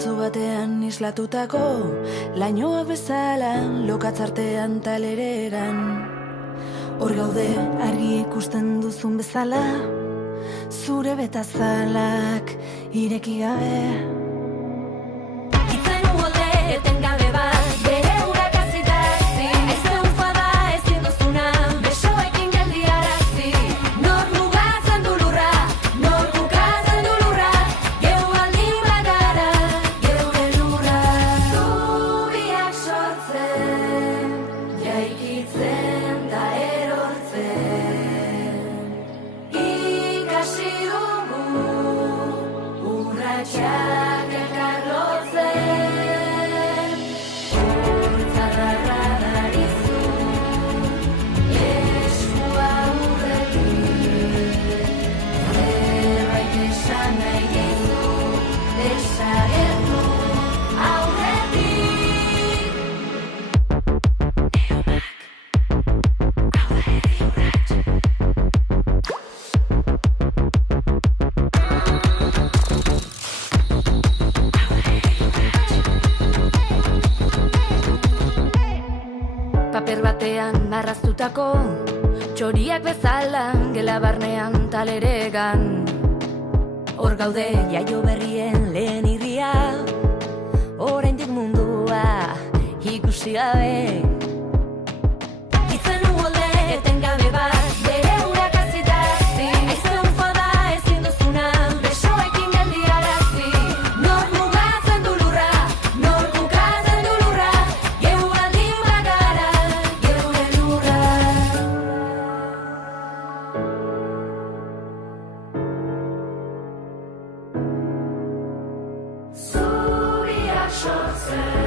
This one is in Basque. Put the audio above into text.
putzu batean islatutako lainoak bezala lokatzartean taleregan. Hor gaude argi ikusten duzun bezala, zure betazalak ireki gabe. Itzen uolde etengabe bat, bere urak azitazi, aize ufada ezin duzuna, besoekin geldiarazi. Nor mugatzen du lurra, nor bukatzen du lurra, geu baldin bagara, geure lurra. Zubiak sortzen, jaikitzen da erortzen. Ikasi dugu urratsak elkarlotzen. Hortzadarra darizu, eskua urretik. Zerbait esan nahi dizu, desagertu aurretik. Paper batean marraztutako txoriak bezala gela barnean taleregan. Hor gaude jaio berrien lehen irria, oraindik mundua ikusi gabe. Itzen uolde etengabe bat, bere urak azitazi, aize ufada ezin duzuna, besoekin geldiarazi. Nor mugatzen du lurra, nor bukatzen du lurra, geu baldin bagara, geure lurra. Zubiak sortzen,